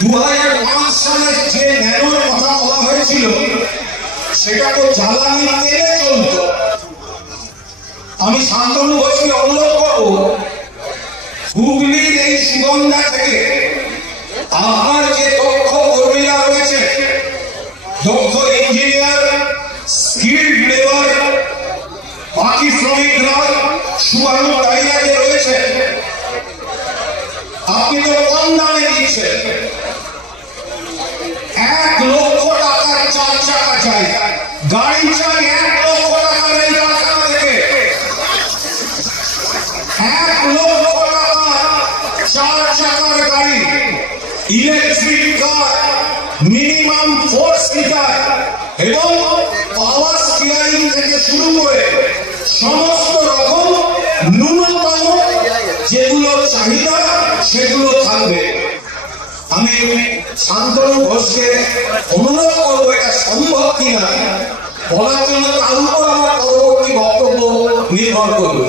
2005 সালে যে ন্যানোর কথা বলা হয়েছিল সেটা তো জ্বালানি তেলে চলত। আমি শান্তনু ঘোষকে অনুরোধ করবো, হুগলির এই সুগন্ধা থেকে আপনার যে দক্ষ কর্মীরা রয়েছে, দক্ষ ইঞ্জিনিয়ার, স্কিল্ড লেবার, বাকি শ্রমিকরা সুবাহু টাইগারে রয়েছে, আপনি তো কম দামে দিচ্ছেন। 1 লক্ষ টাকার 4 চাকা চাই, গাড়ি চাই 1 লক্ষ টাকার এই কারখানা থেকে। 1 লক্ষ টাকা 4 চাকার গাড়ি, ইলেকট্রিক কার, মিনিমাম 4 সিটার এবং পাওয়ার স্টিয়ারিং থেকে শুরু করে সমস্ত রকম ন্যূনতম যেগুলো চাহিদা সেগুলো থাকবে। আমি শান্তনু ঘোষকে অনুরোধ করবো এটা সম্ভব কিনা বলার জন্য, তার উপর আমার পরবর্তী বক্তব্য নির্ভর করবে।